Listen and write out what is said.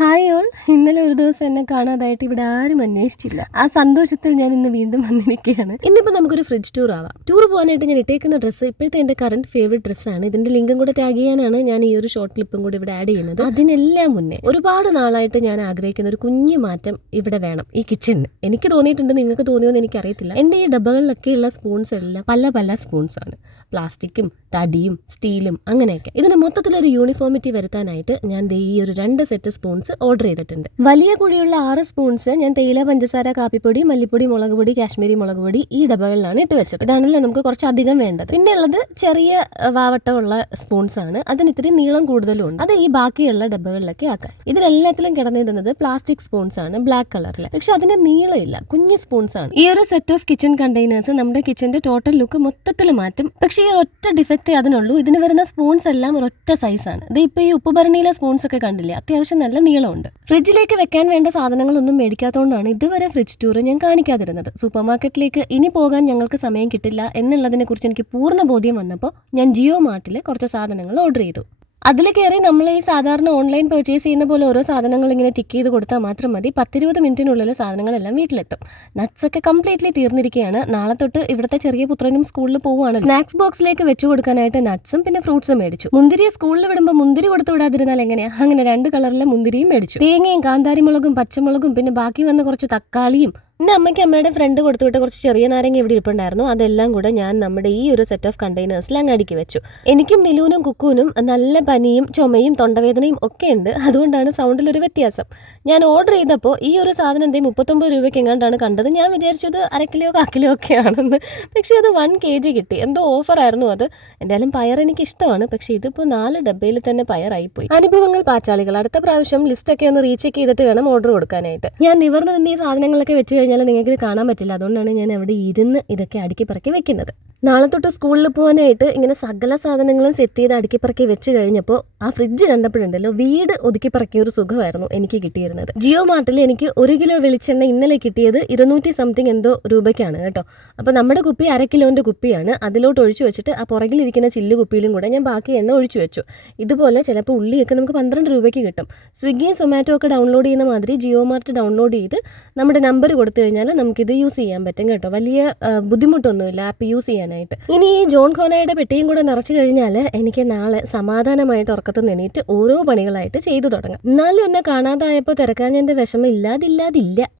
Hi all, ഇന്നലെ ഒരു ദിവസം എന്നെ കാണാതായിട്ട് ഇവിടെ ആരും അന്വേഷിച്ചില്ല. ആ സന്തോഷത്തിൽ ഞാൻ ഇന്ന് വീണ്ടും വന്നിരിക്കുകയാണ്. ഇന്നിപ്പോൾ നമുക്കൊരു ഫ്രിഡ്ജ് ടൂർ ആവാം. ടൂർ പോകാനായിട്ട് ഞാൻ ഇട്ടേക്കുന്ന ഡ്രസ്സ് ഇപ്പോഴത്തെ എൻ്റെ കറന്റ് ഫേവറേറ്റ് ഡ്രസ്സാണ്. ഇതിന്റെ ലിങ്കും കൂടെ ടാഗ് ചെയ്യാനാണ് ഞാൻ ഈ ഒരു ഷോർട്ട് ക്ലിപ്പും കൂടി ഇവിടെ ആഡ് ചെയ്യുന്നത്. അതിനെല്ലാം മുന്നേ ഒരുപാട് നാളായിട്ട് ഞാൻ ആഗ്രഹിക്കുന്ന ഒരു കുഞ്ഞു മാറ്റം ഇവിടെ വേണം ഈ കിച്ചണിന്. എനിക്ക് തോന്നിയിട്ടുണ്ട്, നിങ്ങൾക്ക് തോന്നിയോന്ന് എനിക്കറിയത്തില്ല. എൻ്റെ ഈ ഡബ്ബകളിലൊക്കെയുള്ള സ്പൂൺസ് എല്ലാം പല പല സ്പൂൺസ് ആണ്. പ്ലാസ്റ്റിക്കും തടിയും സ്റ്റീലും അങ്ങനെയൊക്കെ. ഇതിന് മൊത്തത്തിലൊരു യൂണിഫോമിറ്റി വരുത്താനായിട്ട് ഞാൻ ഈ ഒരു 2 സെറ്റ് സ്പൂൺസ് ഓർഡർ ചെയ്തിട്ടുണ്ട്. വലിയ കുഴിയുള്ള 6 സ്പൂൺസ് ഞാൻ തേയില, പഞ്ചസാര, കാപ്പിപ്പൊടി, മല്ലിപ്പൊടി, മുളക് പൊടി, കാശ്മീരി മുളക് പൊടി ഈ ഡബ്ബകളിലാണ് ഇട്ട് വെച്ചത്. ഇതാണല്ലോ നമുക്ക് കുറച്ച് അധികം വേണ്ടത്. പിന്നെ ഉള്ളത് ചെറിയ വാവട്ടമുള്ള സ്പൂൺസ് ആണ്. അതിന് ഇത്തിരി നീളം കൂടുതലും ഉണ്ട്. അത് ഈ ബാക്കിയുള്ള ഡബ്ബകളിലൊക്കെ ആക്കാം. ഇതിലെല്ലാത്തിലും കിടന്നിരുന്നത് പ്ലാസ്റ്റിക് സ്പൂൺസ് ആണ്, ബ്ലാക്ക് കളറിൽ. പക്ഷെ അതിന്റെ നീളമില്ല, കുഞ്ഞു സ്പൂൺസ് ആണ്. ഈ ഒരു സെറ്റ് ഓഫ് കിച്ചൺ കണ്ടെയ്നേഴ്സ് നമ്മുടെ കിച്ചന്റെ ടോട്ടൽ ലുക്ക് മൊത്തത്തിൽ മാറ്റും. പക്ഷേ ഈ ഒറ്റ ഡിഫക്റ്റേ അതിനുള്ളൂ. ഇതിന് വരുന്ന സ്പൂൺസ് എല്ലാം ഒരൊറ്റ സൈസാണ്. ഇത് ഇപ്പൊ ഈ ഉപ്പുഭരണിയിലെ സ്പൂൺസ് ഒക്കെ കണ്ടില്ലേ, അത്യാവശ്യം നല്ല നീളമുണ്ട്. ഫ്രിഡ്ജിലേക്ക് വെക്കാൻ വേണ്ട സാധനങ്ങളൊന്നും മേടിക്കാത്തതുകൊണ്ടാണ് ഇതുവരെ ഫ്രിഡ്ജ് ടൂർ ഞാൻ കാണിക്കാതിരുന്നത്. സൂപ്പർ മാർക്കറ്റിലേക്ക് ഇനി പോകാൻ ഞങ്ങൾക്ക് സമയം കിട്ടില്ല എന്നുള്ളതിനെ കുറിച്ച് എനിക്ക് പൂർണ്ണ ബോധ്യം വന്നപ്പോൾ ഞാൻ ജിയോ മാർട്ടിൽ കുറച്ച് സാധനങ്ങൾ ഓർഡർ ചെയ്തു. അതിൽ കയറി നമ്മൾ ഈ സാധാരണ ഓൺലൈൻ പർച്ചേസ് ചെയ്യുന്ന പോലെ ഓരോ സാധനങ്ങൾ ഇങ്ങനെ ടിക്ക് ചെയ്ത് കൊടുത്താൽ മാത്രം മതി. 10-20 മിനിറ്റിനുള്ളിൽ സാധനങ്ങളെല്ലാം വീട്ടിലെത്തും. നട്ട്സ് ഒക്കെ കംപ്ലീറ്റ്ലി തീർന്നിരിക്കുകയാണ്. നാളെ തൊട്ട് ഇവിടുത്തെ ചെറിയ പുത്രനും സ്കൂളിൽ പോവുകയാണ്. സ്നാക്സ് ബോക്സിലേക്ക് വെച്ചു കൊടുക്കാനായിട്ട് നട്ട്സും പിന്നെ ഫ്രൂട്ട്സും മേടിച്ചു. മുന്തിരിയെ സ്കൂളിൽ വിടുമ്പോൾ മുന്തിരി കൊടുത്തു വിടാതിരുന്നാൽ എങ്ങനെയാ? അങ്ങനെ 2 കളറിലെ മുന്തിരിയും മേടിച്ചു. തേങ്ങയും കാന്താരിമുളകും പച്ചമുളകും പിന്നെ ബാക്കി വന്ന കുറച്ച് തക്കാളിയും പിന്നെ അമ്മയ്ക്ക് അമ്മയുടെ ഫ്രണ്ട് കൊടുത്തുവിട്ട കുറച്ച് ചെറിയ നാരങ്ങ ഇവിടെ ഇരിപ്പുണ്ടായിരുന്നു. അതെല്ലാം കൂടെ ഞാൻ നമ്മുടെ ഈ ഒരു സെറ്റ് ഓഫ് കണ്ടെയ്നേഴ്സിൽ അങ്ങ് അടുക്കി വെച്ചു. എനിക്കും നിലൂനും കുക്കുവിനും നല്ല പനിയും ചുമയും തൊണ്ടവേദനയും ഒക്കെ ഉണ്ട്. അതുകൊണ്ടാണ് സൗണ്ടിലൊരു വ്യത്യാസം. ഞാൻ ഓർഡർ ചെയ്തപ്പോൾ ഈ ഒരു സാധനം 39 രൂപയ്ക്ക് എങ്ങാണ്ടാണ് കണ്ടത്. ഞാൻ വിചാരിച്ചത് 1/2 കിലോ 1/4 കിലോ ഒക്കെ ആണെന്ന്. പക്ഷേ അത് 1 kg കിട്ടി. എന്തോ ഓഫറായിരുന്നു അത്. എന്തായാലും പയർ എനിക്ക് ഇഷ്ടമാണ്. പക്ഷേ ഇതിപ്പോൾ 4 ഡബ്ബയിൽ തന്നെ പയറായിപ്പോയി. അനുഭവങ്ങൾ പാച്ചാളികൾ. അടുത്ത പ്രാവശ്യം ലിസ്റ്റൊക്കെ ഒന്ന് റീചെക്ക് ചെയ്തിട്ട് വേണം ഓർഡർ കൊടുക്കാനായിട്ട്. ഞാൻ നിവർന്ന് നിന്ന് ഈ സാധനങ്ങളൊക്കെ വെച്ച് കഴിഞ്ഞാൽ നിങ്ങൾക്ക് ഇത് കാണാൻ പറ്റില്ല. അതുകൊണ്ടാണ് ഞാൻ അവിടെ ഇരുന്ന് ഇതൊക്കെ അടുക്കി പറക്കി വെക്കുന്നത്. നാളെ തൊട്ട് സ്കൂളിൽ പോകാനായിട്ട് ഇങ്ങനെ സകല സാധനങ്ങളും സെറ്റ് ചെയ്ത് അടുക്കി പറക്കി വെച്ച് കഴിഞ്ഞപ്പോൾ ആ ഫ്രിഡ്ജ് കണ്ടപ്പോഴുണ്ടല്ലോ, വീട് ഒതുക്കി പറക്കിയ ഒരു സുഖമായിരുന്നു എനിക്ക് കിട്ടിയിരുന്നത്. ജിയോ മാർട്ടിൽ എനിക്ക് 1 കിലോ വെളിച്ചെണ്ണ ഇന്നലെ കിട്ടിയത് 200 സംതിങ് എന്തോ രൂപയ്ക്കാണ് കേട്ടോ. അപ്പോൾ നമ്മുടെ കുപ്പി 1/2 കിലോന്റെ കുപ്പിയാണ്. അതിലോട്ട് ഒഴിച്ചു വെച്ചിട്ട് ആ പുറകിലിരിക്കുന്ന ചില്ല് കുപ്പിയിലും കൂടെ ഞാൻ ബാക്കി എണ്ണ ഒഴിച്ചു വെച്ചു. ഇതുപോലെ ചിലപ്പോൾ ഉള്ളിയൊക്കെ നമുക്ക് 12 രൂപയ്ക്ക് കിട്ടും. സ്വിഗ്ഗിയും സൊമാറ്റോ ഒക്കെ ഡൗൺലോഡ് ചെയ്യുന്ന മാതിരി ജിയോ മാർട്ട് ഡൗൺലോഡ് ചെയ്ത് നമ്മുടെ നമ്പർ കൊടുത്തു കഴിഞ്ഞാൽ നമുക്കിത് യൂസ് ചെയ്യാൻ പറ്റും കേട്ടോ. വലിയ ബുദ്ധിമുട്ടൊന്നുമില്ല ആപ്പ് യൂസ് ചെയ്യാനായിട്ട്. ഇനി ഈ ജോൺ ഖോനയുടെ പെട്ടിയും കൂടെ നിറച്ചു കഴിഞ്ഞാൽ എനിക്ക് നാളെ സമാധാനമായിട്ട് ഉറക്കത്തുനിന്ന് എണീറ്റ് ഓരോ പണികളായിട്ട് ചെയ്തു തുടങ്ങാം. എന്നാലും എന്നെ കാണാതായപ്പോൾ തിരക്കാൻ എൻ്റെ വിഷമം ഇല്ലാതില്ല.